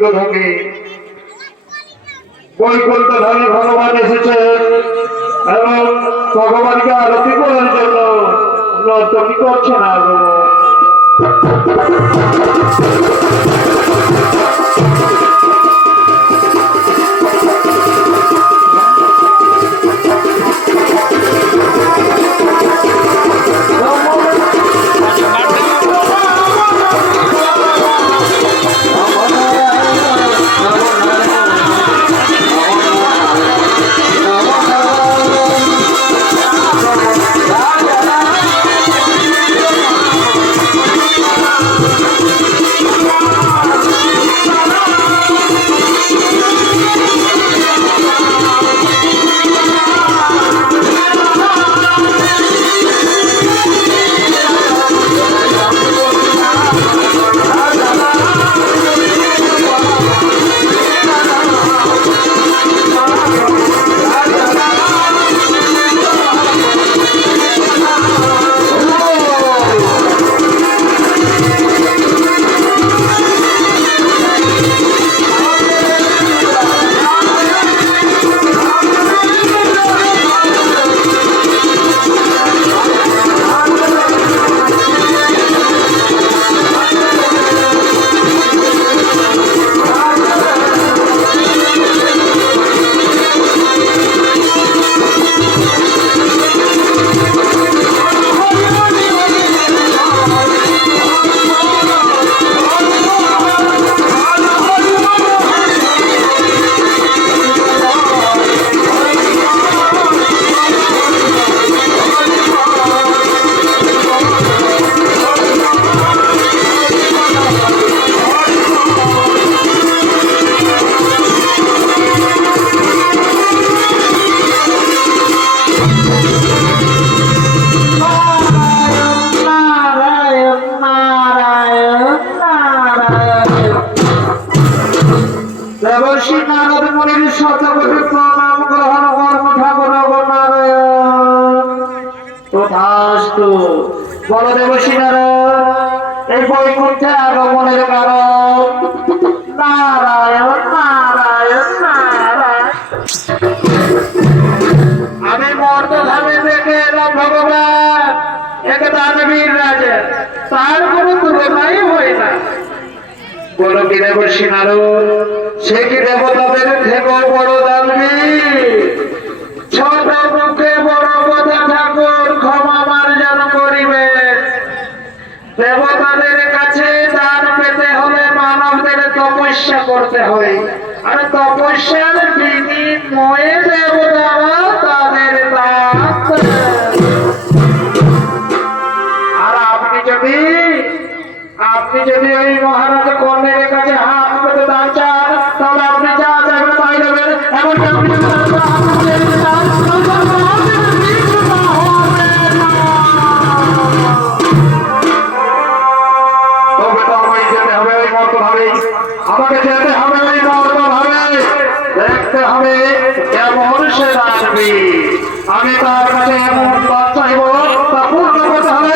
বৈকুণ্ঠ থেকে বৈকুণ্ঠ ধামে ভগবান এসেছেন এবং ভগবানকে আরতি করার জন্য নর্তকী করছেন আরো। দেবর্ষি নারদ মুনির শতকোটি প্রণাম গ্রহণ কর্ম ঠাকুর নারায়ণ তথাস্তু। বল দেবর্ষি নারদ এই বৈকুণ্ঠে আগমনের কারণ নারায়ণ নারায়ণ নারায়ণ। আমি মর্তধামে থেকে এলাম ভগবান এক দানবীর রাজা, তার কোনো তুলনাই হয় না। বলো কি দেবর্ষি নারদ সে কি দেবতাদের থেকেও বড় দানবী? ছোট মুখে বড় কথা ঠাকুর ক্ষমা মার্জন করিবেন। দেবতাদের কাছে দান পেতে হলে মানবদের তপস্যা করতে হয়, আর তপস্যার বিনিময়ে দেবতারা তাদের দান। আর আপনি যদি ওই মহারাজ কর্ণের কাছে হাত পেতে দান চান তাহলে আপনি যা চাইবেন তাই দেবেন। এমনকি আপনি তবে তো আমায় যেতে হবে ওই মত ভাবে, আমাকে যেতে হবে ওই মত ভাবে, দেখতে হবে কেমন সে দানবী। আমি তার কাছে এমন পথ চাইব তা পূর্ণ করতে হবে।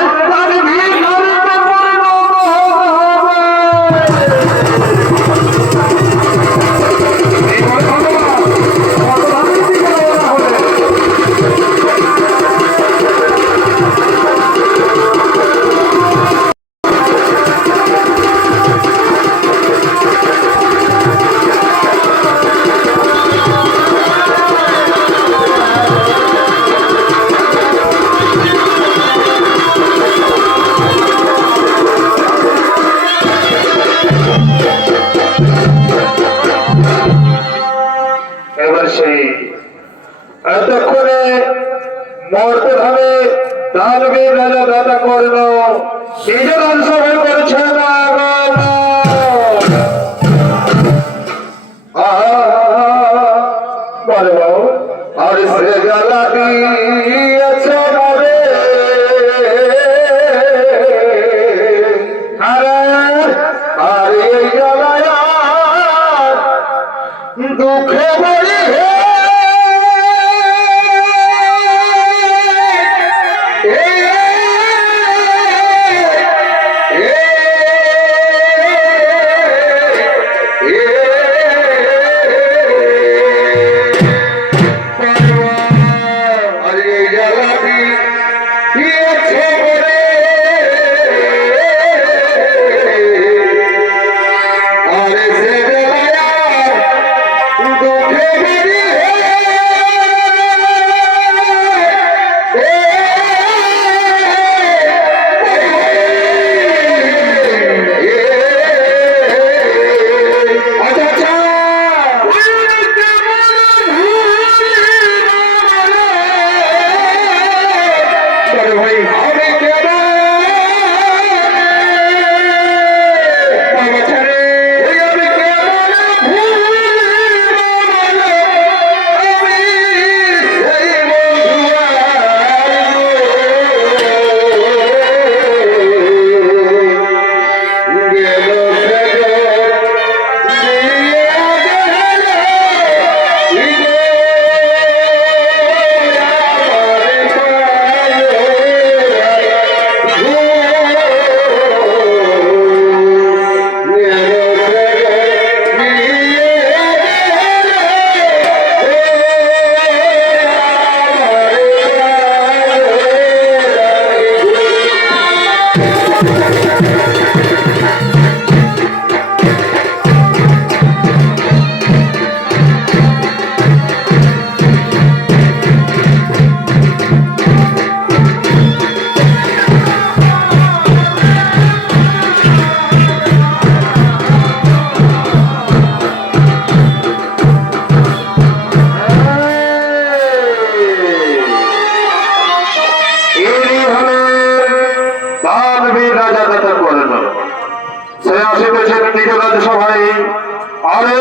এতক্ষণে মর্তধামে দানবীর রাজা দাতা কর্ণ নিজের অংশ করেছে না। আর সে জ্বালা দিয়েছে মরে, আর এই জ্বালায় দুঃখে বলি Yeah.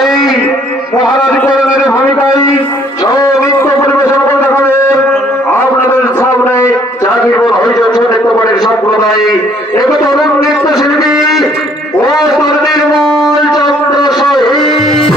এই মহারাজ করণের ভূমিকায় নৃত্য পরিবেশন করে দেখাবেন আপনাদের সামনে জাগিপুর হরিজন নৃত্যপাড়ের সম্প্রদায় এবং তরুণ নৃত্যশিল্পী ও তার নির্মল চন্দ্র শহীদ।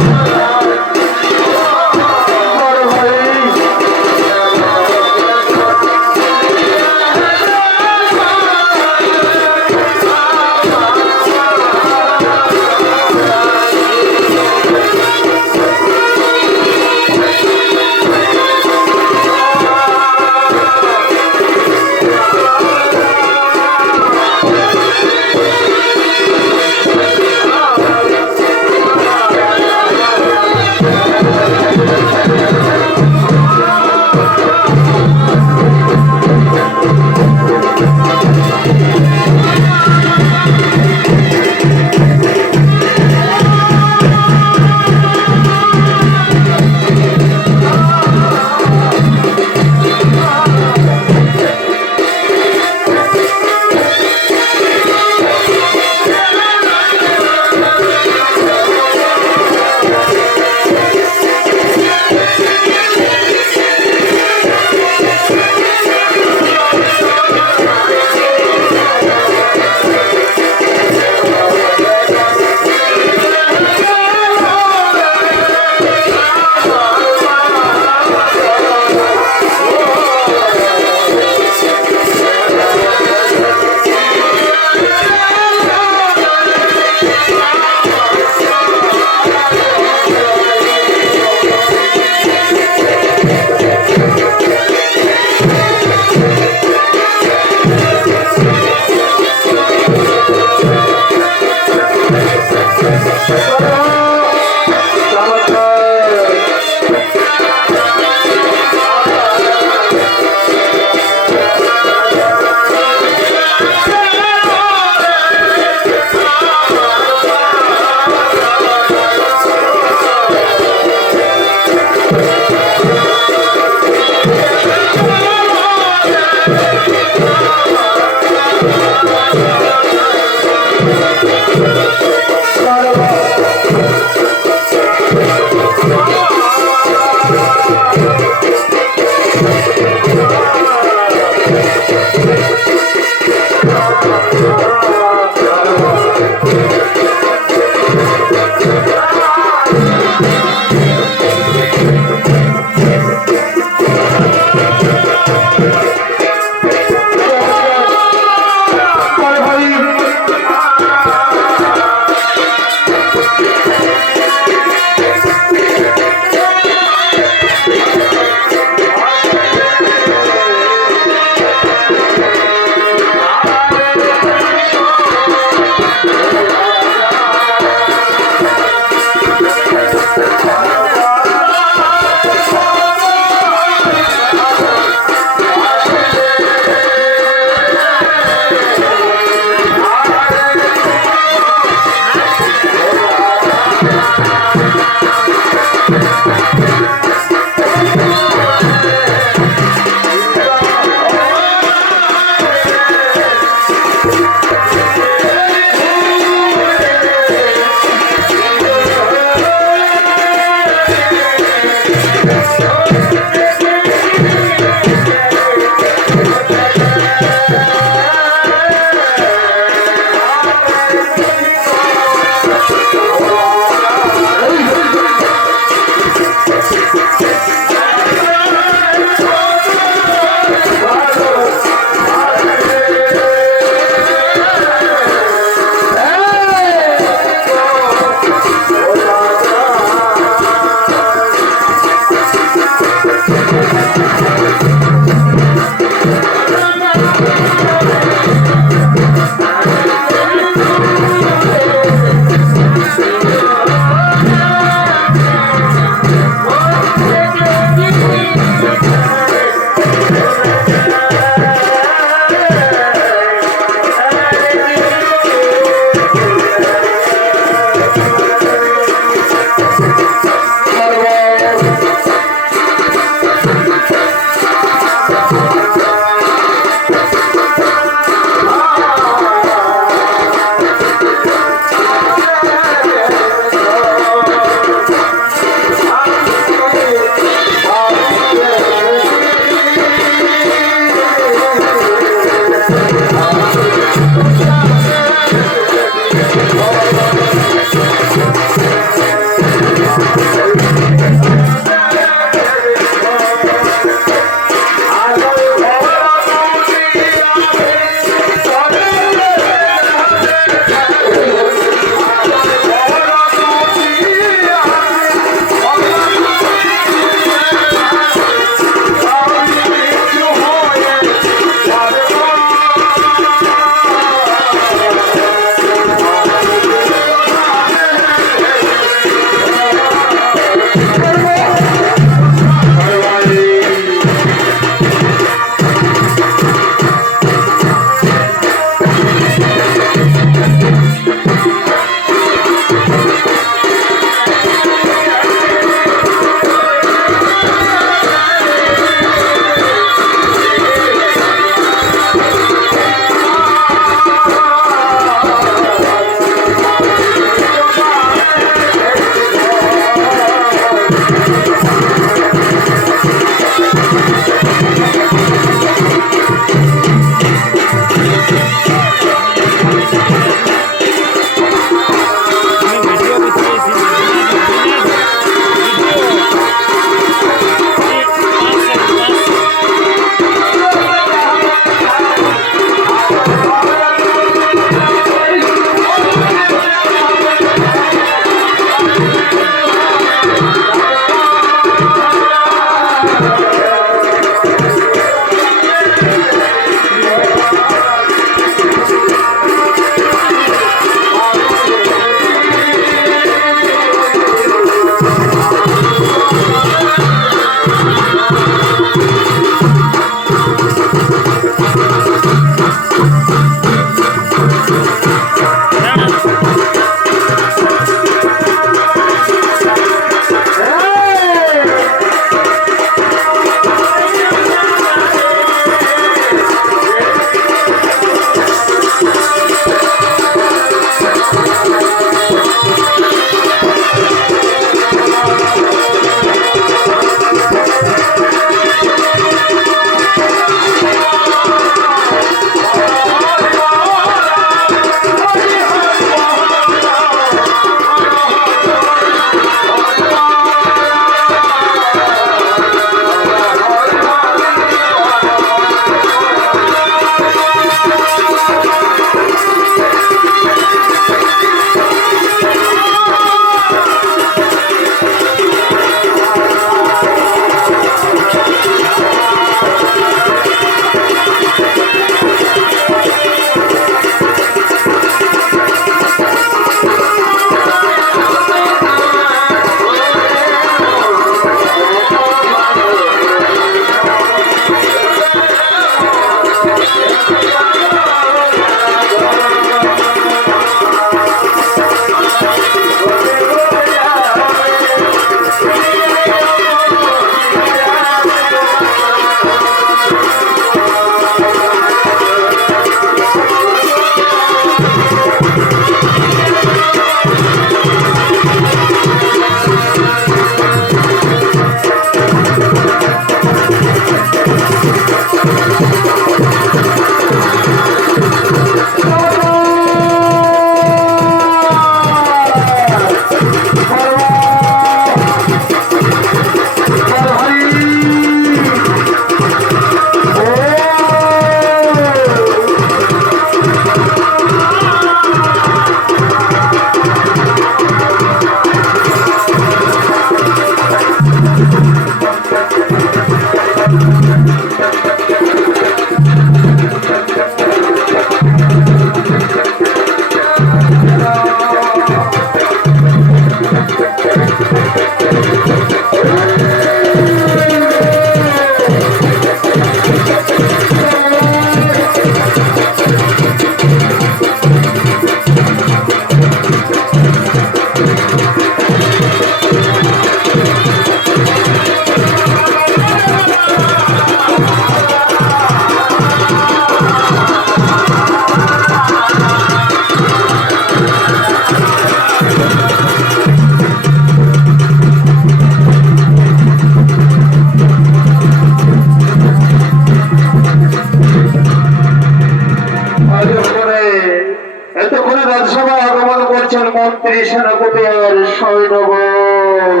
আসনে রাজসভায় আগমন করছেন মন্ত্রী সেনাপতি আর সৈন্যবল।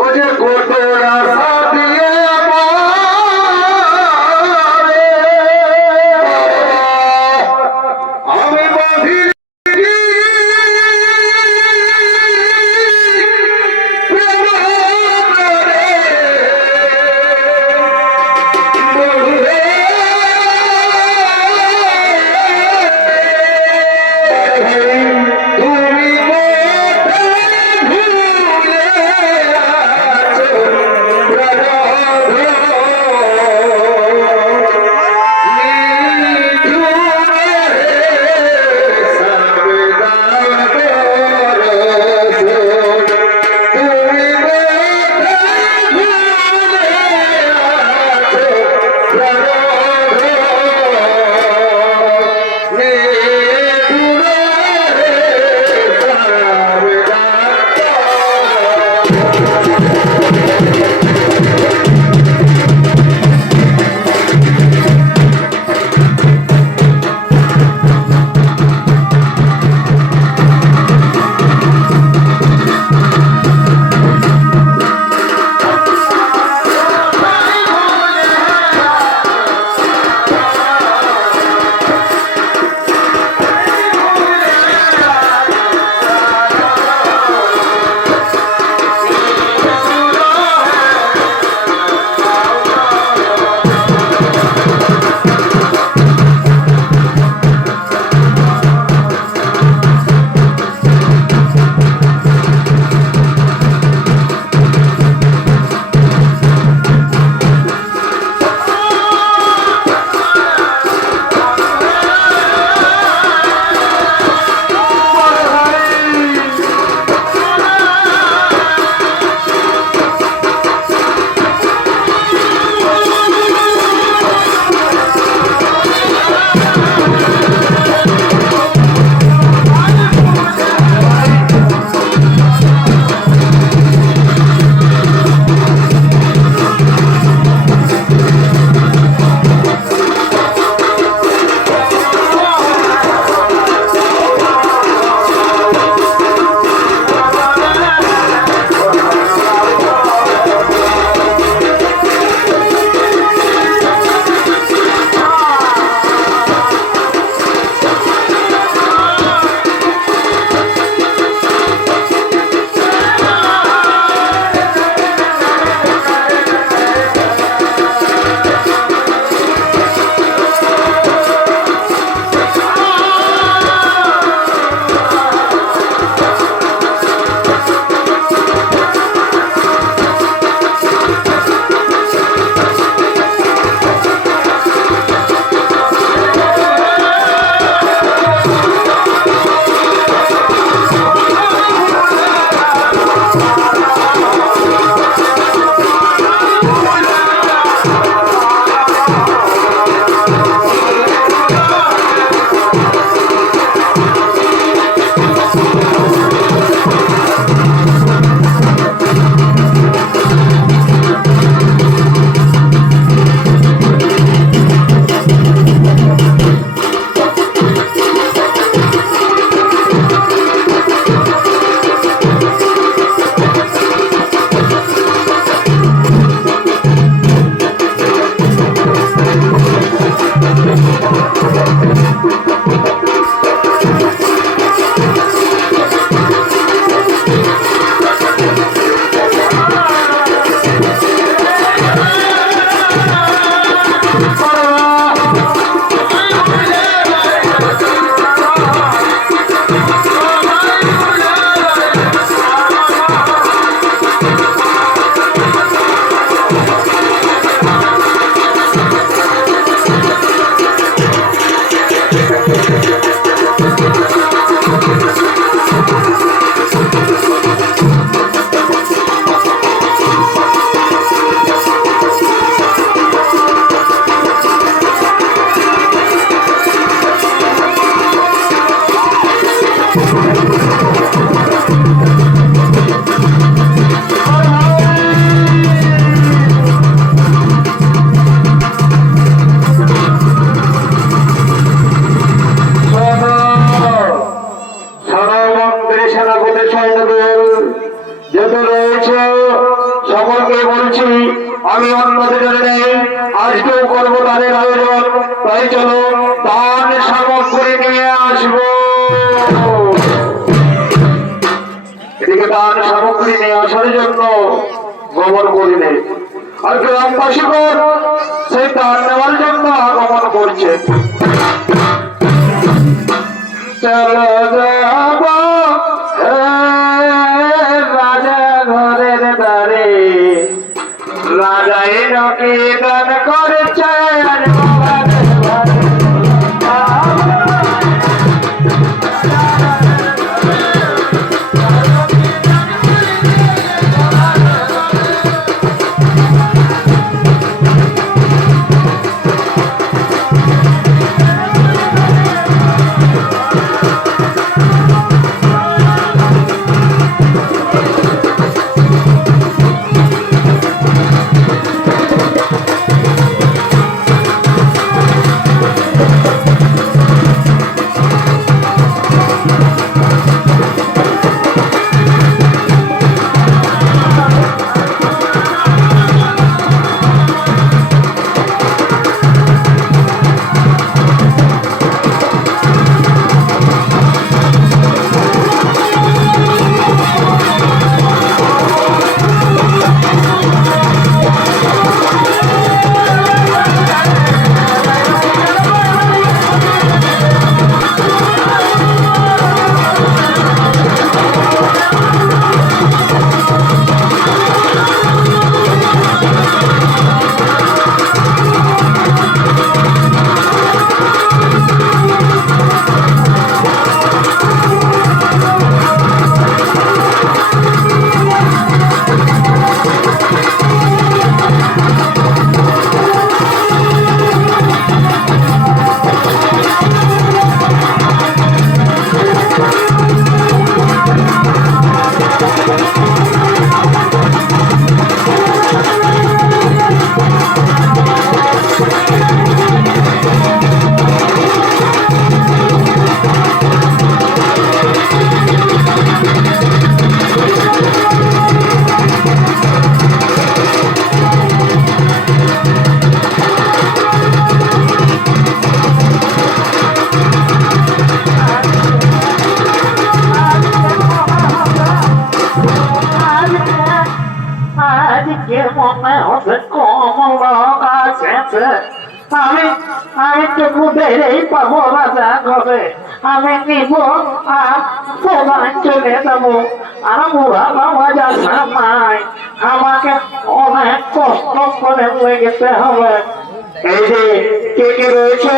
ও যে কঠোর আশা দিয়ে আমি বাঁধি সামগ্রী নিয়ে আসবো। এদিকে দান সামগ্রী নিয়ে আসার জন্য গমন করিলে, আর গ্রামবাসীগণ সেই দান নেওয়ার জন্য আগমন করছে। চলো যাব রাজা ঘরের দ্বারে, রাজাই নাকি দান করেছে। আমি আমি তো বুঝেই পাবো রাজা ঘরে, আমি নিব আর প্রধান চলে যাবো। আর বুড়া বাবা যাচ্ছে নাই, আমাকে অনেক কষ্ট করে লেগেতে হবে। এই যে কে কে রয়েছে,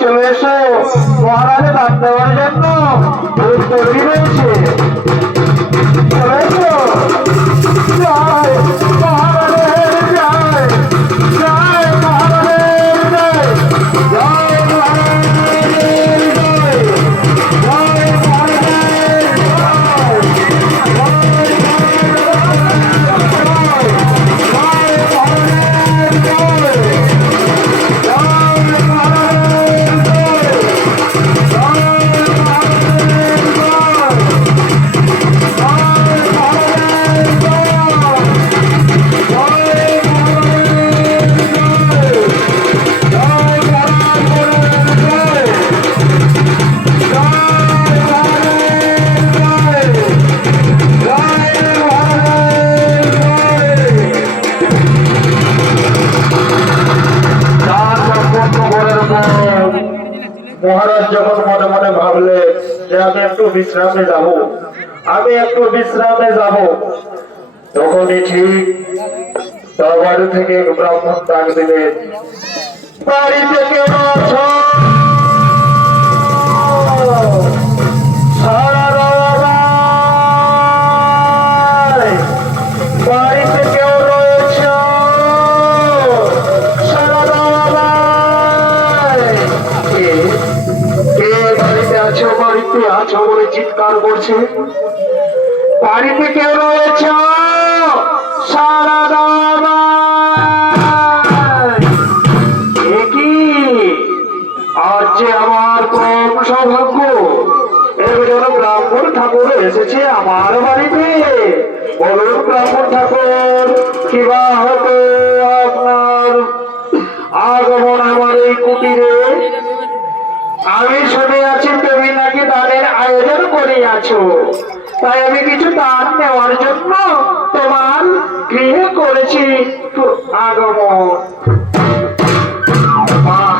চলে এসো মহারাজের দান দেওয়ার জন্য তৈরি রয়েছে। চলে এসো। জয় মহারাজের জয়, জয় মহারাজের জয়, জয় মহারাজের জয়, জয় মহারাজের মহারাজ যখন মনে মনে ভাবলে যে আমি একটু বিশ্রামে যাব, তখনই ঠিক তার বাড়ি থেকে ব্রাহ্মণ ডাক দিলেন, বাড়িতে কেউ আছো? বাড়িতে কেউ রয়েছে? বাড়িতে আছো বলে চিৎকার করছে। বাড়িতে কেউ রয়েছে? সারা কি আজ যে আমার কম সৌভাগ্য, একজন ব্রাহ্মণ ঠাকুর এসেছে আমার বাড়িতে। বলুন ব্রাহ্মণ ঠাকুর, কিবা হতো আপনার আগমন আমার এই কুটিরে? আমি শুনে আছি তুমি নাকি দানের আয়োজন করিয়াছো, তাই আমি কিছু দান নেওয়ার জন্য তোমার গৃহে করেছি আগমন। বাহ,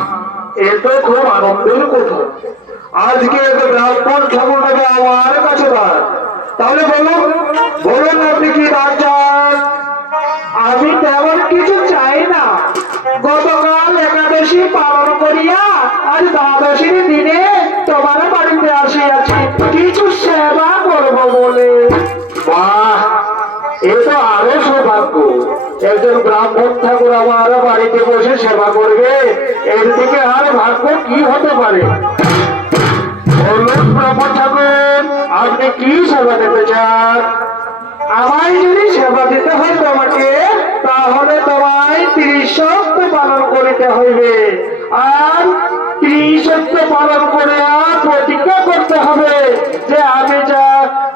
এ তো খুব আনন্দের কথা। আজকে ব্রাহ্মণ ঠাকুরটাকে আমার কাছে দান। তাহলে বলুন বলুন আপনি কি দান চান? আমি তেমন কিছু চাই না। গতকাল একাদশী পালন করিয়া আজ দ্বাদশীর দিনে তোমার বাড়িতে আসিয়াছি কিছু সেবা করব বলে। বাহ, এ তো আরো সৌভাগ্য। একজন ব্রাহ্মণ ঠাকুর আমার বাড়িতে বসে সেবা করবে, এর থেকে আর ভাগ্য কি হতে পারে? বলুন ব্রাহ্মণ ঠাকুর, আপনি কি সেবা দিতে চান? আমায় যদি সেবা দিতে হয় তোমাকে, তাহলে তোমায় 30 সপ্ত পালন করিতে হইবে। আর 30 সপ্ত পালন করে আর প্রতিজ্ঞা করতে হবে যে আমি যা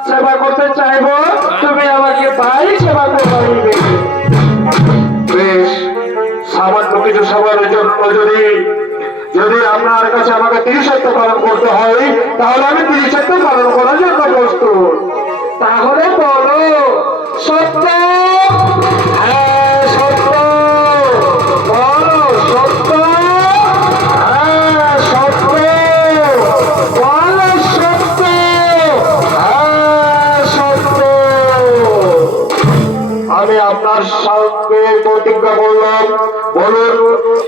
সেবা করতে চাইবো তুমি আমাকে তাই সেবা করতে হইবে। বেশ, সামান্য কিছু সেবার জন্য যদি আপনার কাছে আমাকে 30 সপ্তাহ পালন করতে হয়, তাহলে আমি 30 সপ্তাহ পালন করার জন্য প্রস্তুত। তাহলে বলো সত্য? হ্যাঁ সত্য। বলো সত্য? হ্যাঁ সত্য। বলো সত্য? হ্যাঁ সত্য। আমি আপনার সঙ্গে প্রতিজ্ঞা করলাম। বলুন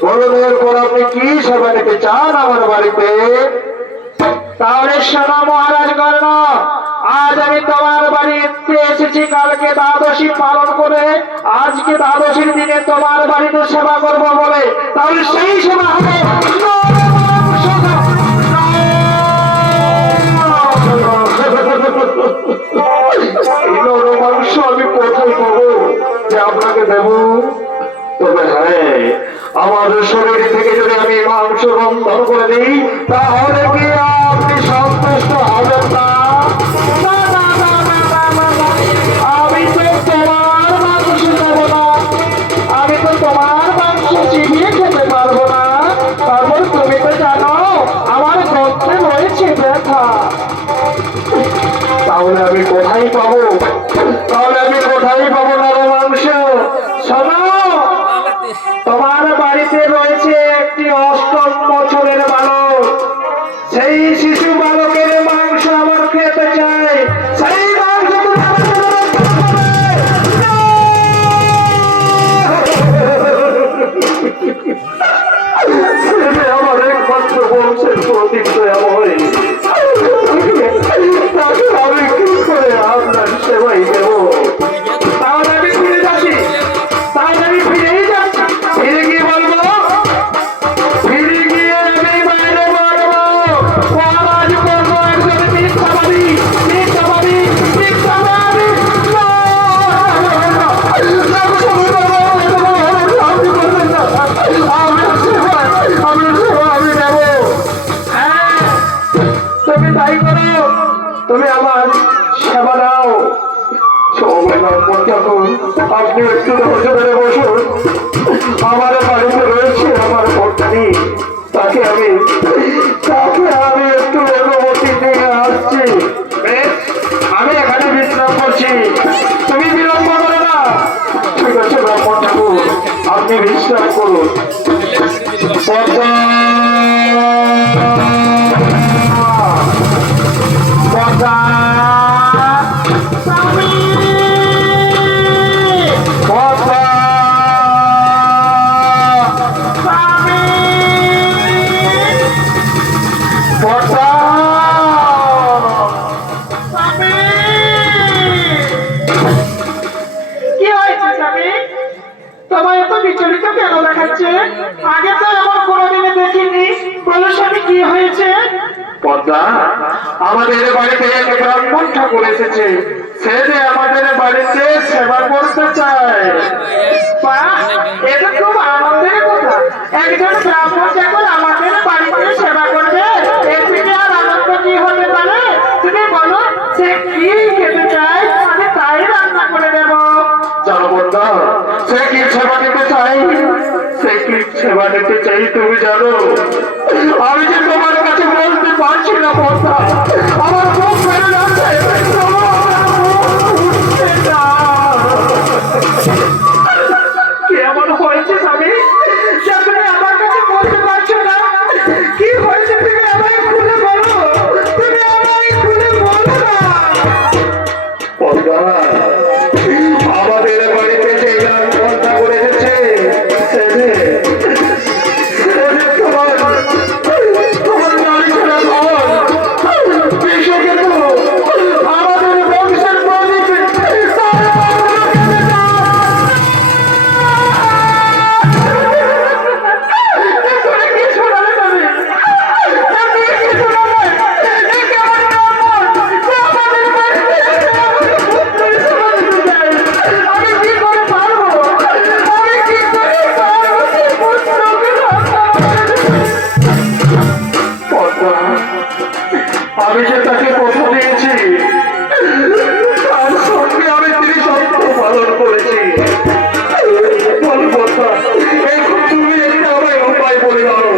বলুন, এরপর আপনি কি সেবা নিতে চান আমার বাড়িতে? তাহলে শোনো মহারাজ কর্ণ, আজ আমি তোমার বাড়িতে এসেছি কালকে দ্বাদশী পালন করে আজকে দ্বাদশীর দিনে তোমার বাড়িতে সেবা করব বলে। তাহলে সেই সেবা হবে মাংস। আমি কোথায় পাবো যে আপনাকে দেব? তবে হ্যাঁ, আমার শরীর থেকে যদি আমি মাংস রন্ধন করে দিই, তাহলে কি আপনি সন্তুষ্ট হবেন না? আমি তো তোমার মাংস দেবো না, আমি তো তোমার মাংস চিবিয়ে খেতে পারবো না। তারপর তুমি তো জানো আমার গন্থে রয়েছে ব্যথা। তাহলে আমি কোথায় পাবো? তাহলে আমি কোথায় পাবো নর মাংস? শোনো, তোমার বাড়িতে রয়েছে একটি 8 বছরের বালক। সেই শিশু বালকের মাংস আমার খেতে চাই। সেই মাংস আমার একমাত্র বংশের প্রতীক দয়াময়। তাকে আমি কি করে আপনার সেবাই দেব? তাহলে আমি ফিরে যাচ্ছি। তাহলে আমি ফিরেই যাচ্ছি। ফিরে গিয়ে বলবো, ফিরে গিয়ে আমি বাইরে মারবো, আওয়াজ করবো একজন মিথ্যাবাদী, মিথ্যাবাদী, মিথ্যাবাদী। আমি দেবো। হ্যাঁ, তুমি তাই করো, তুমি আমার সেবা দাও। আপনি একটু ধরে বসুন। আমার বাড়িতে রয়েছে আমার পত্নী, তাকে আমি একটু অনুমতি দিয়ে আসছি। আমি এখানে বিশ্রাম করছি, তুমি বিলম্ব করো না। ঠিক আছে ব্রাহ্মণ ঠাকুর, আপনি বিশ্রাম করুন। পদ্মা পদ্মা আগে তো এমন কোনোদিনে দেখিনি। বলো স্বামী, কি হয়েছে? পদ্মা, আমাদের বাড়িতে এক ব্রাহ্মণ ঠাকুর এসেছে। সে যে আমাদের বাড়িতে সেবা করতে চায়। এটা খুব আনন্দের কথা। একজন ব্রাহ্মণ ঠাকুর আমাদের বাড়িতে সেবা করবে, এর থেকে আর আনন্দ কি হতে পারে? তুমি বলো সে কি খেতে চায়, আমি তাই রান্না করে দেব। জানো পদ্মা, সে কি সেবা নিতে চাই? সে কি সেবা নিতে চাই তুমি জানো? আমি যে তোমার কাছে আমি যে তাকে কথা দিয়েছি তার সঙ্গে আমি তিনি সত্য পালন করেছি। বল কথা, এখন তুমি একটা আমায় উপায় বলে দাও।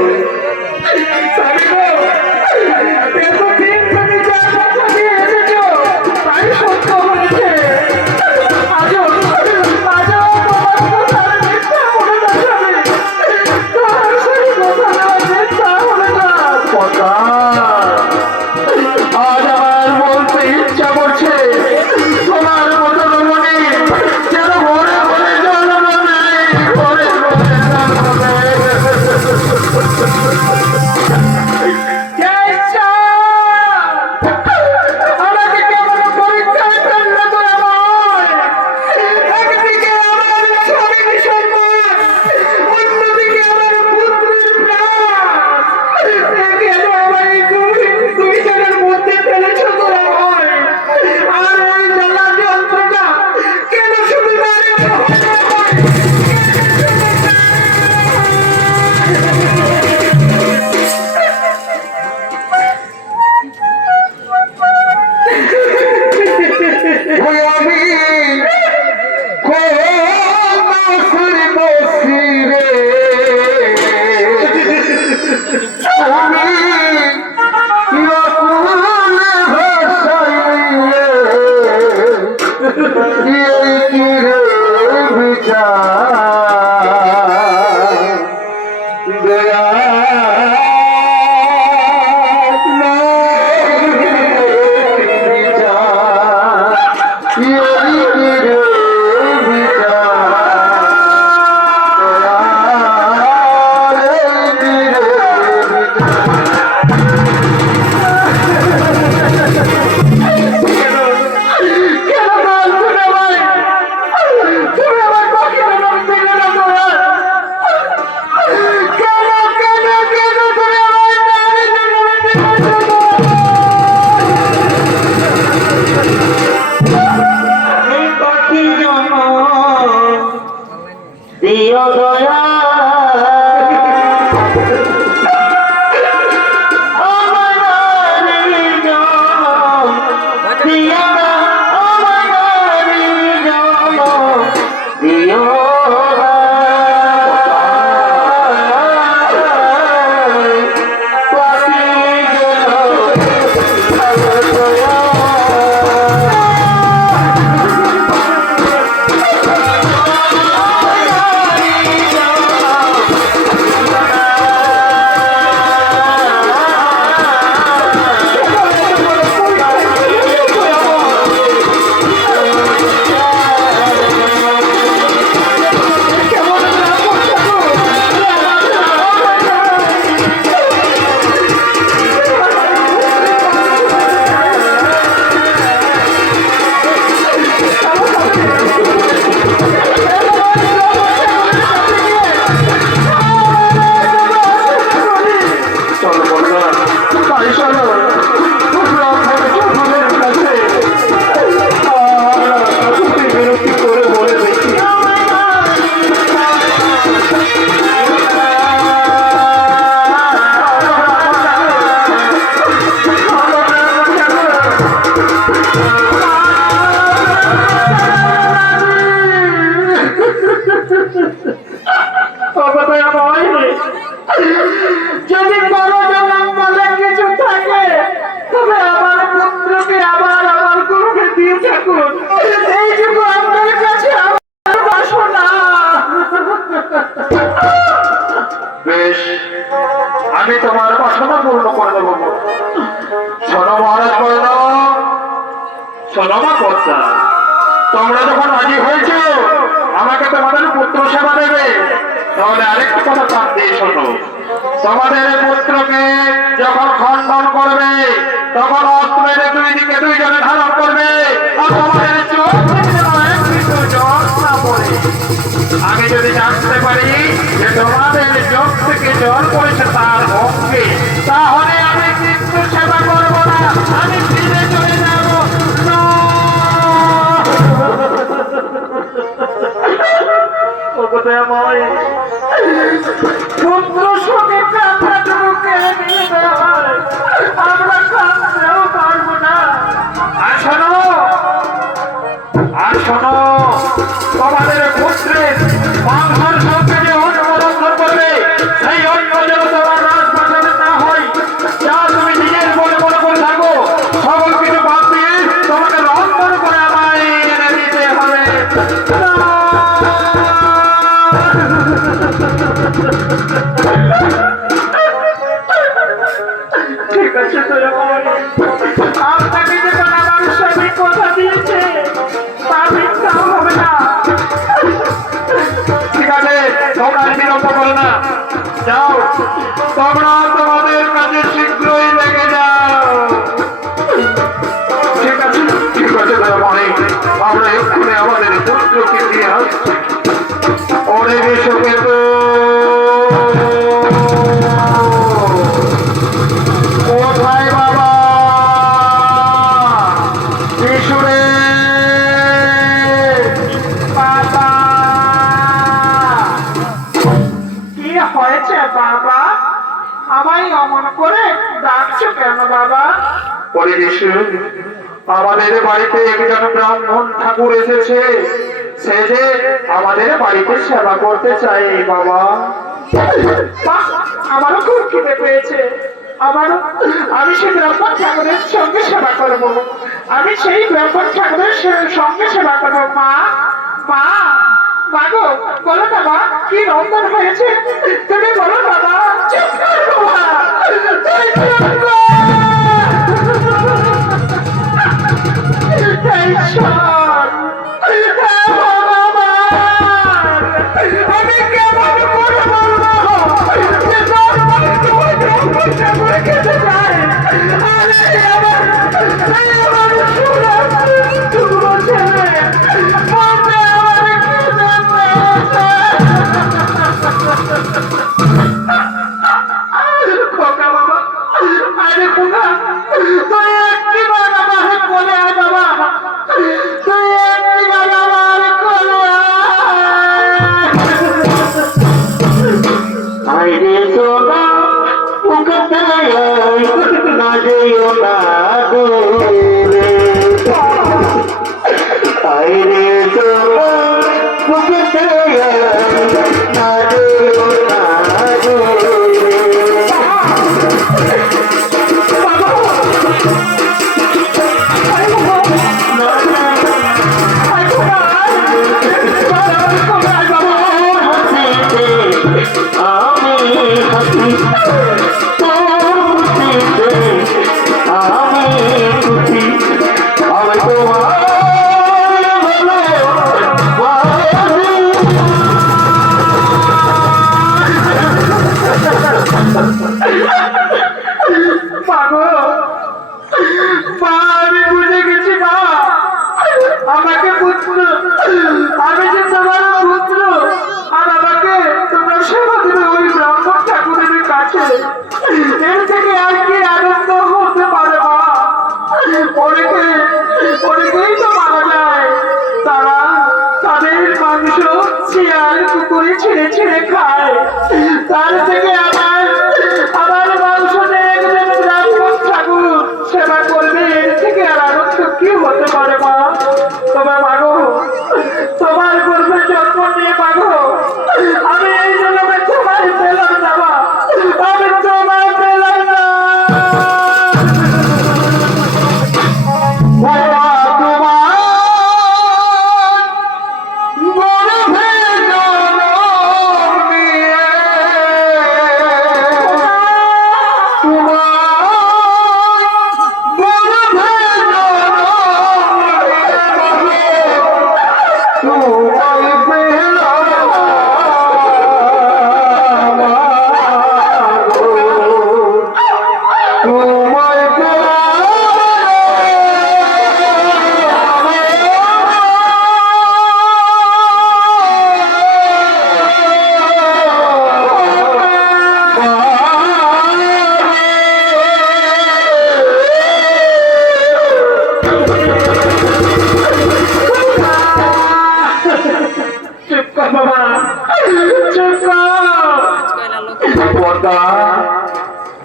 আজ আমার বলতে ইচ্ছা করছে তোমার মতো রমণী যেন ঘরে ঘরে জন্ম নেয়, ঘরে ঘরে জন্ম নেয়। আমাকে কেমন পরীক্ষায় ফেললে তো আমার একদিকে আমার স্বামীর সম্মান, অন্যদিকে আমার পুত্রের প্রাণ, কেন আমার এই দুই জনের মধ্যে ফেলেছ তোরা ভাই? আর এই জ্বালা যন্ত্রটা কেন শুধু নারী দিও দয়া যদি বড় জনম বলে কিছু থাকে তবে আমার পুত্রকে আবার আমার গর্ভে দিয়ে থাকুন, এইটুকু আপনার কাছে আমার বাসনা। বেশ, আমি তোমার বাসনা পূর্ণ করে দেবো। শোনো মহারাজ বলল, শোনো মা কর্তা, তোমরা যখন রাজি হয়েছ আমাকে তোমাদের পুত্র সেবা দেবে, তাহলে আরেকটি কথা কান দিয়ে শোনো। তোমাদের পুত্রকে যখন খণ্ডন করবে তখন অস্ত্রের দুই দিকে দুইজনে ধারণ করবে, আর তোমাদের চোখ থেকে যেন একটু জল না পড়ে। আমি যদি জানতে পারি যে তোমাদের চোখ থেকে জল পড়েছে তার অঙ্গে, তাহলে আমি কিন্তু সেবা করবো না, আমি ফিরে চলে যাবো। পুত্র শোকে কান্নাটুকু কেড়ে নিয়ে দেওয়া হয়, আমরা কাঁদতেও ঠিক আছে দয়াময়, আপনাকে যখন আমার স্বামী কথা দিয়েছে তা মিথ্যা হবে না। ঠিক আছে, তোমরা বিলম্ব করো না, যাও তোমরা তোমাদের কাজে শীঘ্রই লেগে যাও। ঠিক আছে দয়াময়, আমরা এক্ষুনি আমাদের পুত্রকে দিয়ে আসছি। ওরে বিশ্বকেত কোথায় বাবা? বিশুরে বাবা, কি হয়েছে বাবা? আমায় অমন করে ডাকছো কেন বাবা? ওরে বিশু, আমাদের বাড়িতে একজন ব্রাহ্মণ ঠাকুর এসেছে, সে যে আমাদের বাড়িতে সেবা করতে চাই বাবা। আমারও খুব খিদে পেয়েছে, আমি সেই ব্রাহ্মণ ঠাকুরের সঙ্গে সেবা করবো, আমি সেই ব্রাহ্মণ ঠাকুরের সঙ্গে সেবা করবো। মা মা মা গো, বলো না মা, কি রন্ধন হয়েছে তুমি বলো বাবা। চুপ করো মা, তুই চুপ কর। আমি কেমন করে বলবো খেতে চাই? খোকা বাবা, আরে খোকা, তুই একটি বার আমার কোলে আয় বাবা, তুই একটি বার আমার কোলে আয়। রে সোনা পুকতে না যেও না গো রে, আয় রে সোনা পুকতে না যেও না গো রে। আমি বুঝে গেছি মা, আমাকে পুত্র, আমি যে তোমার পুত্র, আর আমাকে তোমরা সেবা দিলে ওই ব্রাহ্মণ ঠাকুরের কাছে, এর থেকে আর কি আনন্দ হতে পারে মা? অনেকেই তো মারা যায়, তারা তাদের মাংস শিয়াল কুকুরে ছিঁড়ে ছিঁড়ে খায়, তার থেকে আমার মাংস নিয়ে একজন ব্রাহ্মণ ঠাকুর সেবা করবে, এর থেকে আর আনন্দ কি হতে পারে মা? তোমার মাগো, তোমার গর্ভে জন্ম নিয়ে মাগো, আমি এই জন্মে তোমায় পেলাম না মা, আমি তোমায় পেলাম না।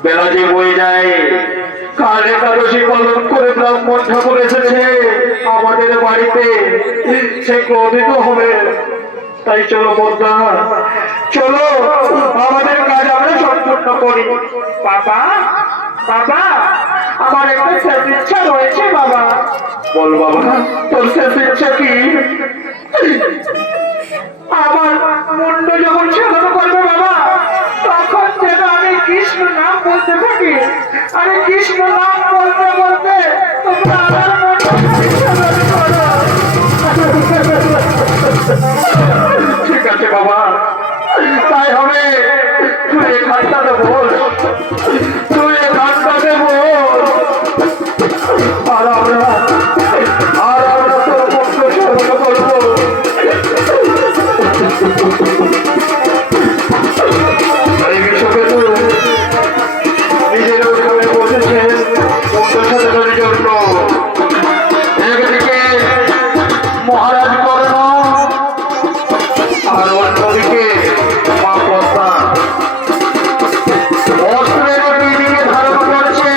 বেলা যে বয়ে যায়, কাল একাদশী পালন করে ব্রাহ্মণ ঠাকুর এসেছে আমাদের বাড়িতে, সে ক্রোধিত হবে। তাই চলো পদ্মা, চলো আমাদের কাজ আমরা সম্পূর্ণ করি। বাবা বাবা, আমার একটা শেষ ইচ্ছা রয়েছে বাবা। বল বাবা, তোর শেষ ইচ্ছা কি? আমার মুন্ড যখন ছেদন করবে বাবা, তখন যেন আমি কৃষ্ণ নাম বলতে থাকি। আরে কৃষ্ণ নাম বলতে বলতে তোমরা আমার মনটা বিসর্জন করো। ঠিক আছে বাবা, তাই হবে। তুই এই গানটাতে বল, তুই এই গানটাতে বল। আর আমরা তোর পক্ষ সহ্য করবো। এই বিশ্বকেতু নিজের ওখানে বসেছেন পক্ষ সাধনের জন্য। একদিকে মহারাজ কর্ণ আর অন্যদিকে মা পদ্মা অস্ত্রের দিকে ধারণ করছে।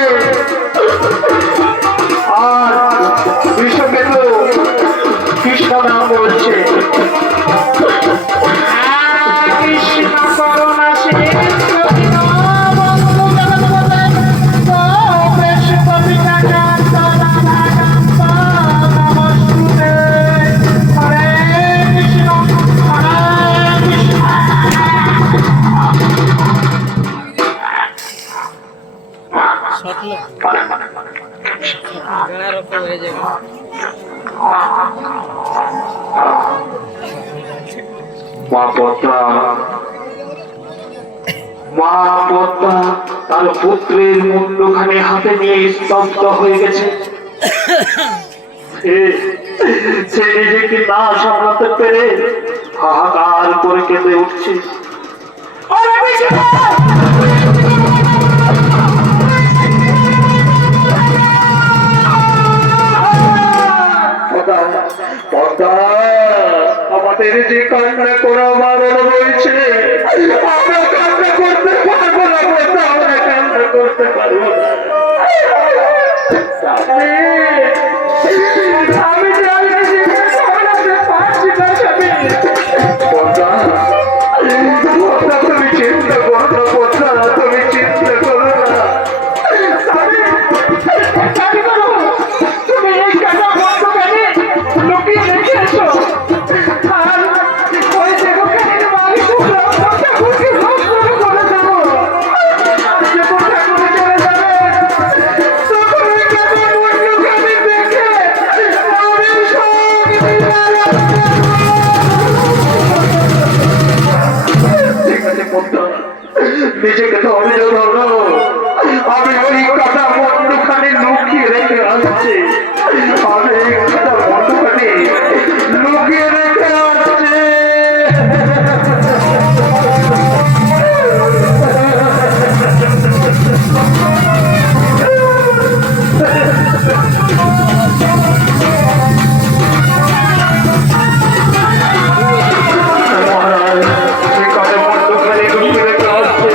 আর বিশ্বকেতু কৃষ্ণ নাম বলছে। কৃষ্ণ করুণা সিন্ধু দীনবন্ধু জগৎপতে গোপেশ গোপিকা কান্ত রাধাকান্ত নমস্তুতে। হরে কৃষ্ণ হরে কৃষ্ণ। মা পদ্মা তার পুত্রের মুন্ডখানে হাতে নিয়ে স্তব্ধ হয়ে গেছে। সে নিজেকে না সামলাতে পেরে হাহাকার করে কেঁদে উঠছে। আমাদের যে কান্না করা বারণ রয়েছে, আমরা কান্না করতে পারবো না। আমরা কান্না করতে পারবো না। আমি পারছি না স্বামী। তুমি চিন্তা করো না, তুমি চিন্তা করো না। তুমি এই কাটা বন্ধুখানে লুকিয়ে রেখে এসো। আর ওই দেবখানির বাড়ি ঠাকুরকে ভস্ম করে দেবো। যখন ঠাকুরে চলে যাবে তখন ওই কাটা বন্ধুখানি দেখে আমি সব ঠিক আছে পদ্মা, নিজেকে তো অভিযোগ হলো। আমি ওই কাটা বন্ধুখানি লুকিয়ে রেখে আসছি। আমি এই কাটা বন্ধুখানি লুকিয়ে রেখে আসছি। মহারাজ এই কাটা বন্ধুখানি লুকিয়ে রেখে আসছে।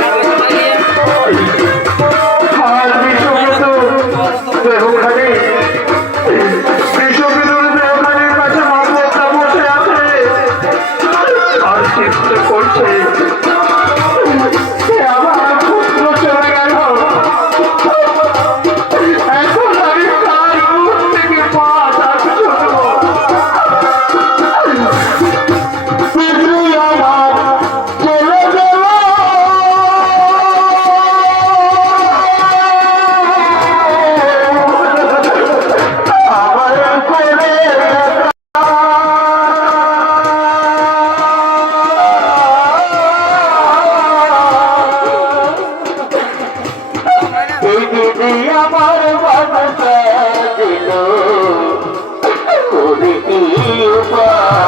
আর বিশ্বকেতু দেহখানি দেহখানির কাছে মা পদ্মা বসে আছে আর চিন্তা করছে, আমার পুত্র চলে গেল, এখন আমি কার মুখ থেকে পাঠ শুনবো। পিতৃ আমার চলে গেল, আমার করে এই দিদি আমার বাবাটা দিল কবি কি আমার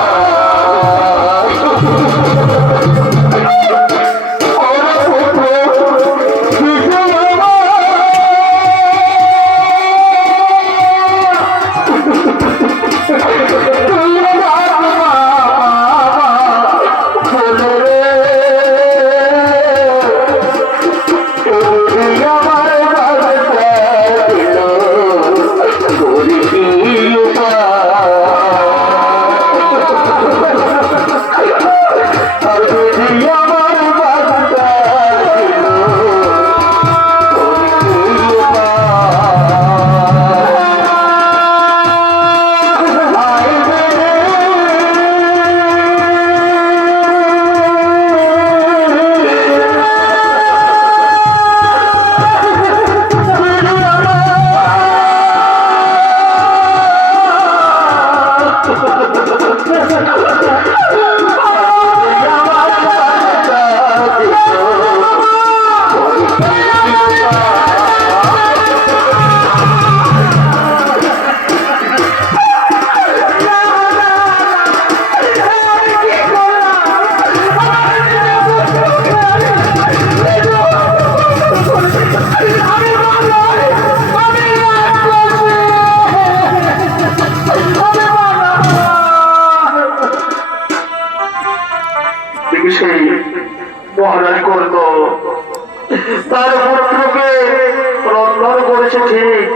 করেছে ঠিক,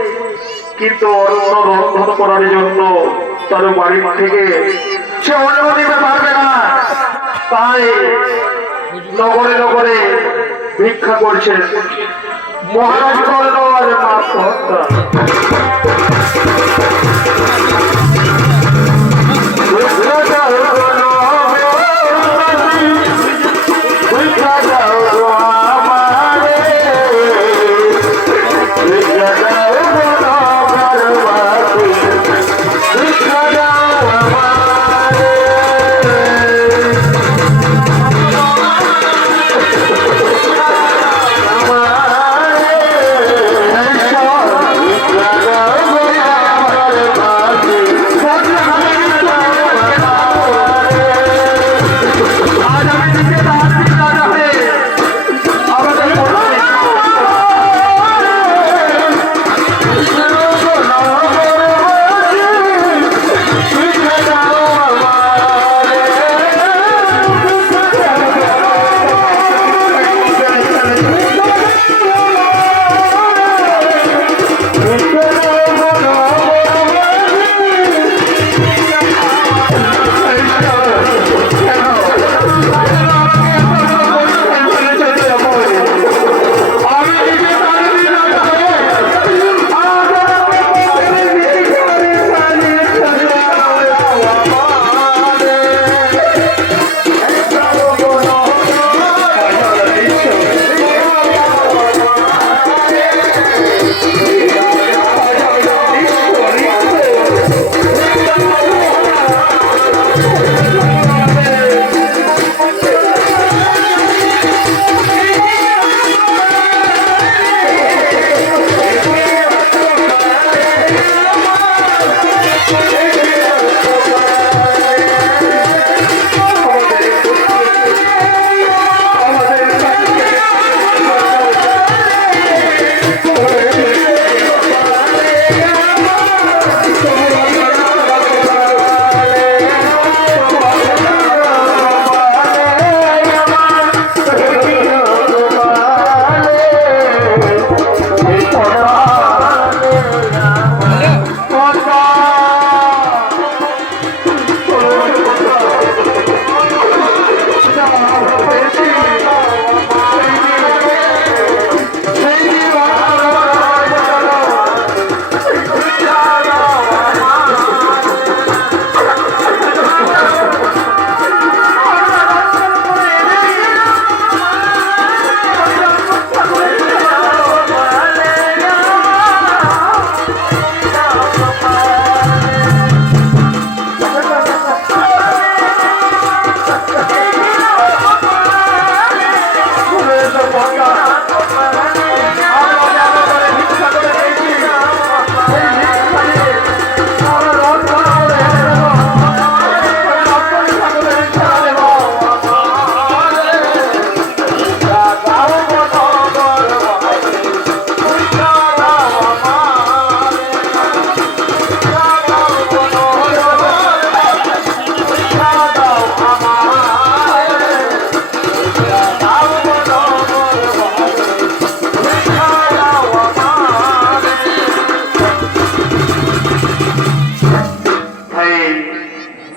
কিন্তু অন্য রন্ধন করার জন্য তার বাড়ি থেকে সে অনুমতি দিতে পারবে না, তাই নগরে নগরে ভিক্ষা করছে। মহারাজ কর্ণ আর মা হত্যা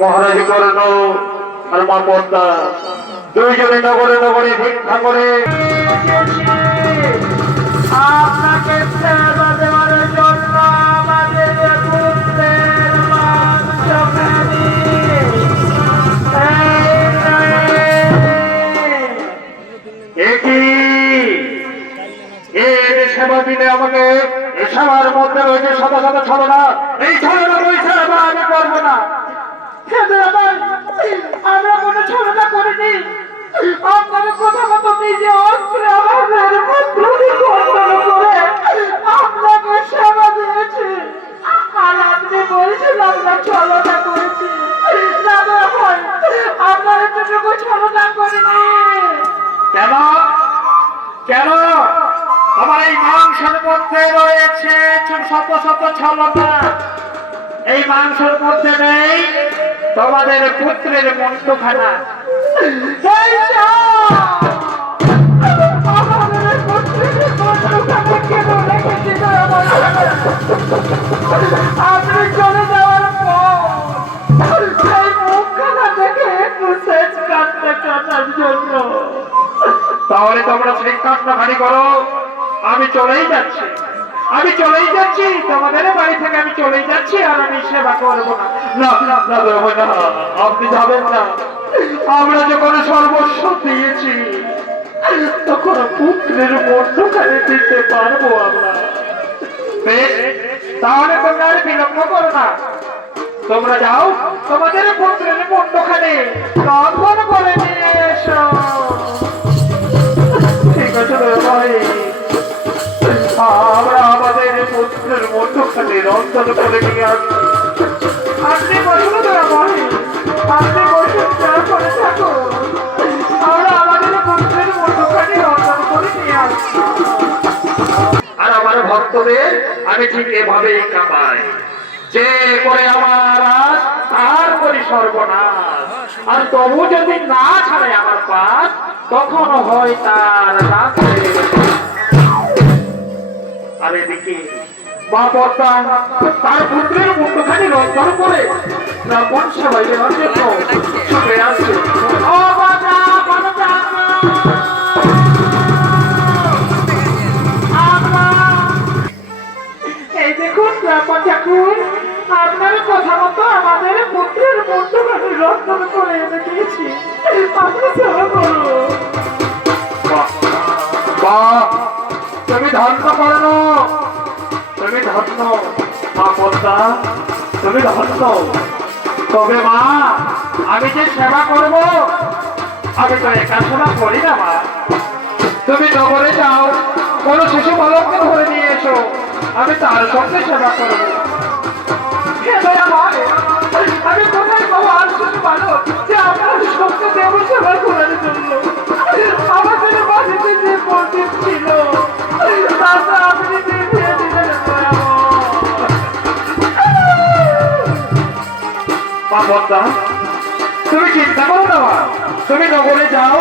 মহারাজ কর্ণ আর মা পদ্মা দুইজনে নগরে নগরে ভিক্ষা করে আপনাকে সেবা দেওয়ার জন্য আমাদের পুত্রের মাংস খাবি। সেবা দিলে আমাকে এই সেবার মধ্যে রয়েছে শত শত ছলনা, এই ছলনা রয়েছে আমি করবো না। আমরা কোনো ছলনা করিনি, আপনার কথা মতো নিজে অস্ত্রে আমাদের প্রতিবন্ধন করে আপনাকে সেবা দিয়েছি, আর আপনি বলছেন আমরা ছলনা করেছি। না ভাই, আপনার এতটুকু ছলনা করিনি। কেন কেন আমার এই মাংসের মধ্যে রয়েছে শত শত ছলনা, এই মাংসের মধ্যে নেই তোমাদের পুত্রের মন্তখানা। আমাদের পুত্রের মন্তখানা কেন রেখেছিল আমার কাটাকাটি করো, আমি চলেই যাচ্ছি, আমি চলেই যাচ্ছি, তোমাদের বাড়ি থেকে আমি চলেই যাচ্ছি, আর আমি সেবা করবো না। না না না দয়াময় না, আপনি যাবেন না। আমরা যখন সর্বস্ব দিয়েছি তখন পুত্রের মধ্যখানে দিতে পারবো আমরা। বেশ, তাহলে তোমরা আর বিলম্ব করো না, তোমরা যাও তোমাদের পুত্রের মধ্যখানে রন্ধন করে নিয়ে এসো। ঠিক আছে ভাই, আমরা আমাদের পুত্রের মধ্যখানে রন্ধন করে নিয়ে আসবো। আপনি বলুন ভাই, আপনি বসে যা করে থাকো, আমরা আমাদের পুত্রের মধ্যখানে রন্ধন করে নিয়ে আসবো। আর আমার ভক্তদের আমি ঠিক এভাবেই কাঁপাই, যে করে আমার আজ তার করি সর্বনাশ, আর তবু যদি না ছাড়ে আমার পাশ, তখন হয় তার রাতে। আর এদিকে মা পদ্মা তার পুত্রের মধ্যখানে রন্ধন করে রাবণ সেবাই দেওয়ার জন্য ছুটে আসছে। ও বাবা, বাবা, এই দেখুন রাবণ ঠাকুর, আপনার কথা মতো আমাদের পুত্রের মধ্যখানে রন্ধন করে এনে দিয়েছি, আপনি সেবা করুন। বাহ, তুমি ধন্য করো, তুমি ধন্য মা পদ্মা, তুমি ধন্য। তবে মা, আমি যে সেবা করব, আমি তো একা সেবা করি না মা। তুমি নগরে যাও, কোনো শিশু বালককে ধরে নিয়ে এসো, আমি তার সঙ্গে সেবা করবো। আমি কোথায় পাবো আর শিশু বালক যে আপনার সঙ্গে দেব সেবা করার জন্য? আমাদের বাড়িতে যে মন্দির ছিল তাতে আপনি দিয়ে দিলেন। মা পদ্মা, তুমি চিন্তা করো না মা, তুমি নগরে যাও,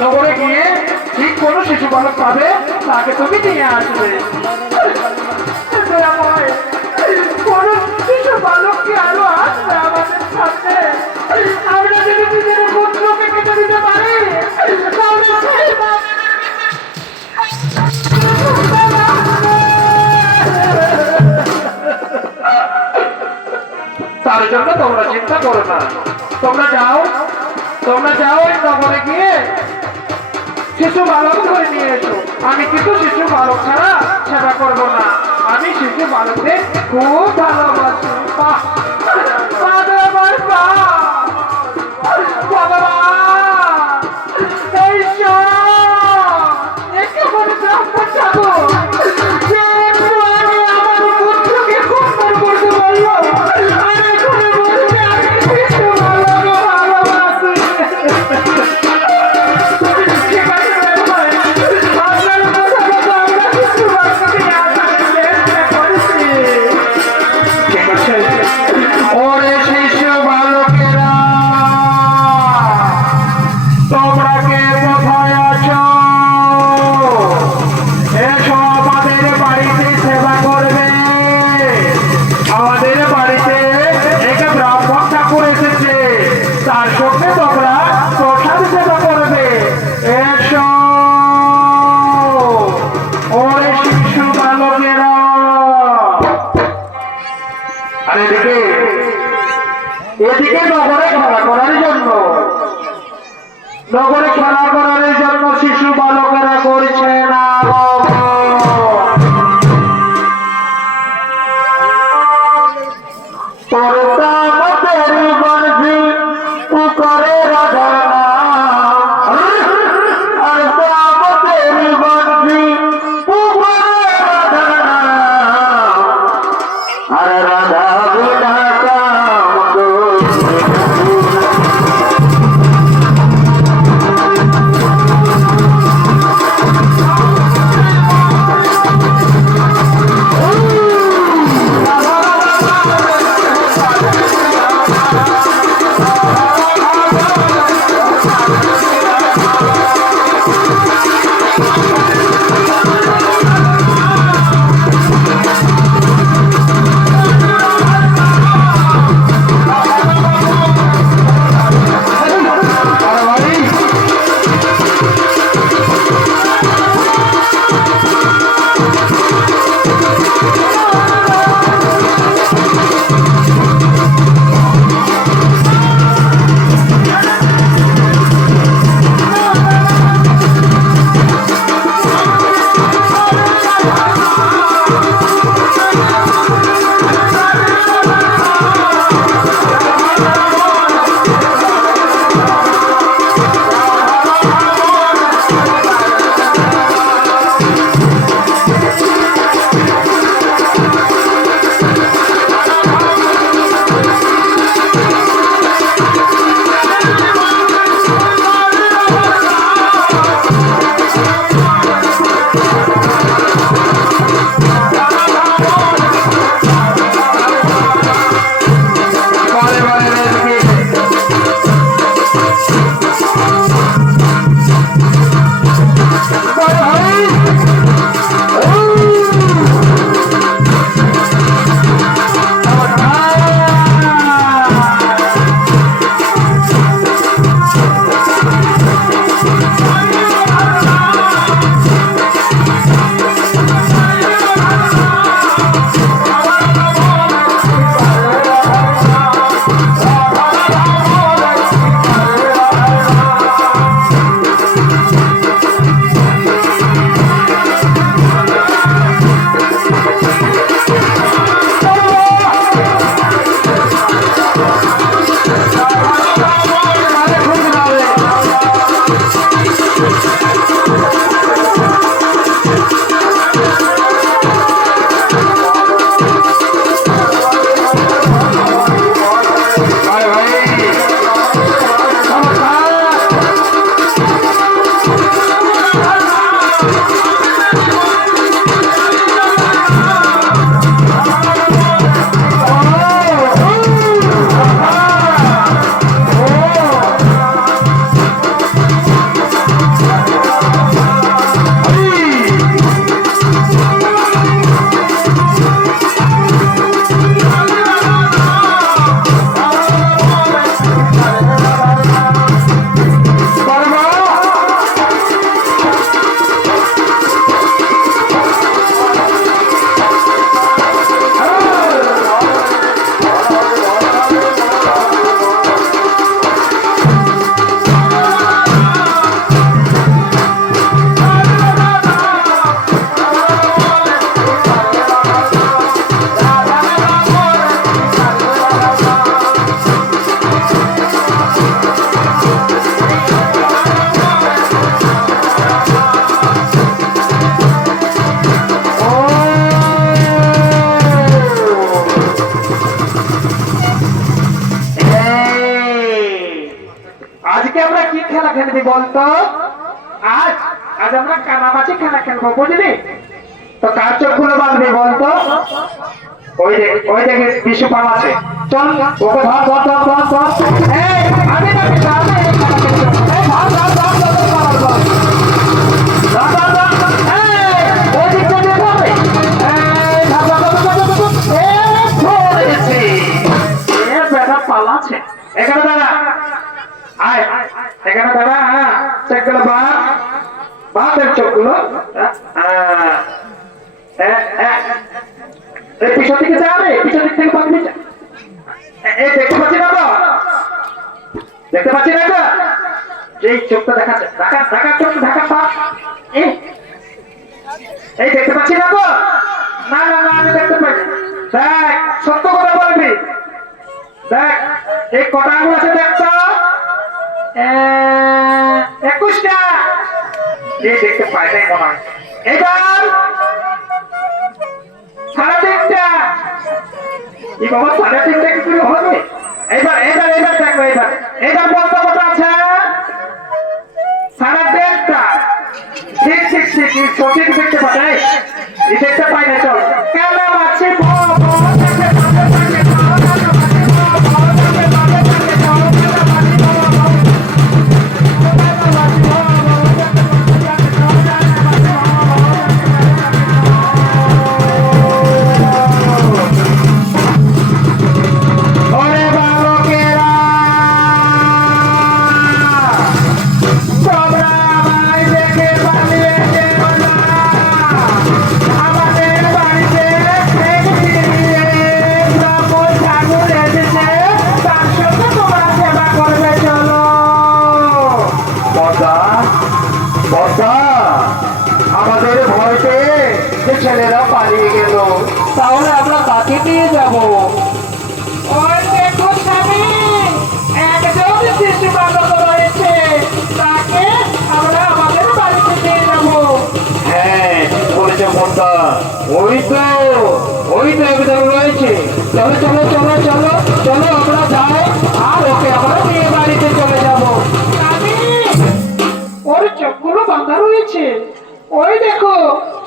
নগরে গিয়ে ঠিক কোনো শিশু বালক পাবে, তাকে তুমি নিয়ে আসবে। কোন শিশু বালককে আরো আসবে আমাদের সামনে, আমরা যদি নিজের পুত্রকে কেটে দিতে পারি তাহলে তার জন্য তোমরা চিন্তা করো না, তোমরা যাও, তোমরা যাও এই নগরে গিয়ে শিশু বালক ধরে নিয়ে এসো। আমি কিন্তু শিশু বালক ছাড়া সেবা করবো না, আমি শিশু বালকদের খুব ভালোবাসি। এদিকে নগরে খেলা করার জন্য, নগরে খেলা করার জন্য শিশু বালকেরা করছে না দিদি বলতো আজ আজ আমরা কানামাছি খেলা খেলবো বুঝলি তো কার চোখগুলো বাঁধবি বলতো ওই দেখে বিশ্বপাল আছে চল ওকে ধর ধর ধর ধর ধর এই আমি তোকে সামনে এই খেলা খেলবো এই ধর ধর ধর ধর ধর ধর ধর ধর ধর এই ওই দিকটা দিয়ে ধরবে এই ধর ধর ধর ধর ধর এই ধরেছি এ বেটা পালাচ্ছে এখানে দাঁড়া আয় এখানে দাঁড়া হ্যাঁ চেকগুলো বাঁধের চোখগুলো এই পিছন দিকে যাবে পিছন দিক থেকে বাঁধবি এই দেখতে পাচ্ছি না তো দেখতে পাচ্ছি না তো এই চোখটা দেখাচ্ছে ঢাকা চোখ ঢাকা পা এই দেখতে পাচ্ছি না তো না না না আমি দেখতে পাই দেখ সত্য কথা বলবি দেখ এই কটা আঙুল আছে দেখতো 21টা এই দেখতে পাই নাই মনে হয় এবার 3.5টা এই বাবা 3.5টা কি করে হবে এবার দেখো এবার বলতে কত আছে 1.5টা ঠিক সঠিক দেখতে পাই এই দেখতে পাই না চল কেন আছে আমাদের ভয়তে যে ছেলেরা পালিয়ে গেল তাহলে আমরা কাকে নিয়ে যাবো ওই দেখো স্বামী একজন শিশু বালক রয়েছে তাকে আমরা আমাদের বাড়িতে নিয়ে যাবো হ্যাঁ বলেছে মন্দা ওই তো একজন রয়েছে চলো চলো চলো চলো চলো আমরা যাই আর ওকে আমরা নিয়ে বাড়িতে চলে যাবো ওর চোখগুলো বাঁধা রয়েছে ওই দেখো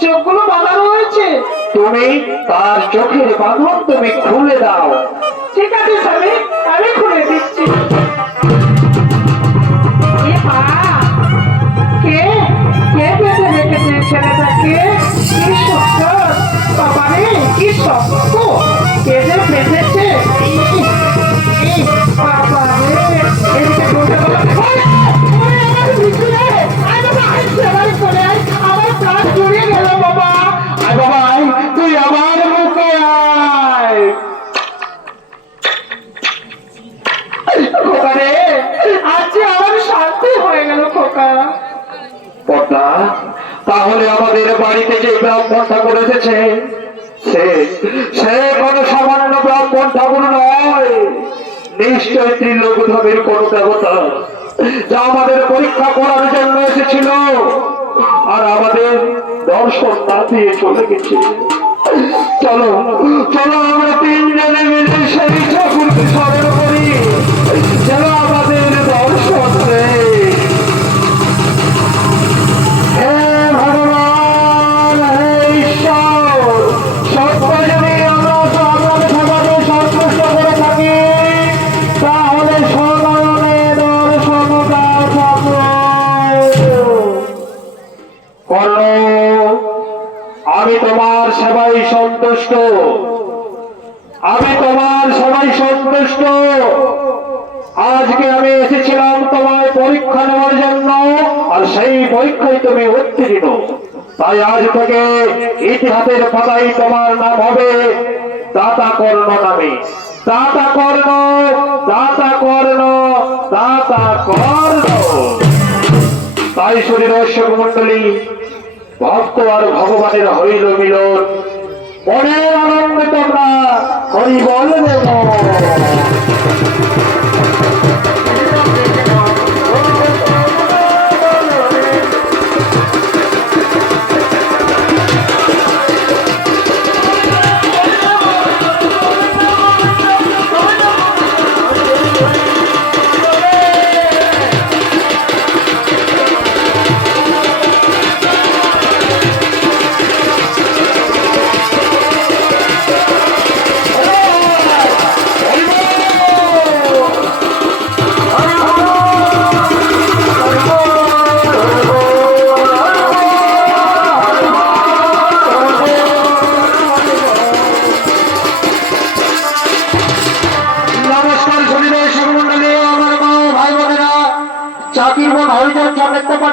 চোখগুলো বাঁধা রয়েছে তুমি তার চোখের বাঁধন তুমি খুলে দাও ঠিক আছে স্বামী আমি খুলে দিচ্ছি কে বেঁধে রেখেছে ছেলেটাকে কি সুন্দর বাবা রে কি শক্ত কে যে বেঁধেছে বাবা রে এদিকে বসে তুই আমার মুখে আয় খোকা রে আজ আমার শান্তি হয়ে গেল খোকা পদ্মা তাহলে আমাদের বাড়িতে যে ব্রাহ্মণ ঠাকুর এসেছে সে কোনো সামান্য ব্রাহ্মণ ঠাকুর নয় নিশ্চয় ত্রিলোকধামের কোন দেবতা যা আমাদের পরীক্ষা করার জন্য এসেছিল আর আমাদের দর্শন না দিয়ে চলে গেছে চলো চলো আমরা তিনজনে মিলে সেই ঠাকুরকে স্মরণ করি যেন আমাদের দর্শন দেয় হে ভগবান হে ঈশ্বর সত্য যদি আমরা আমাদের সমাজে সন্তুষ্ট করে থাকি তাহলে সমাজে দর্শনটা আমি তোমার সেবাই সন্তুষ্ট আজকে আমি এসেছিলাম তোমায় পরীক্ষা নেওয়ার জন্য আর সেই পরীক্ষায় তুমি উত্তীর্ণ তাই আজ থেকে ইতিহাসের পাতায় তোমার নাম হবে দাতা কর্ণ নামে দাতা কর্ণ দাতা কর্ণ দাতা কর্ণ তাই শুধু দর্শক মন্ডলী ভক্ত আর ভগবানের হইল মিলন মনের আনন্দে তোমরা হরি বল দেব চাকির মন হরিজন দেখতে পারে।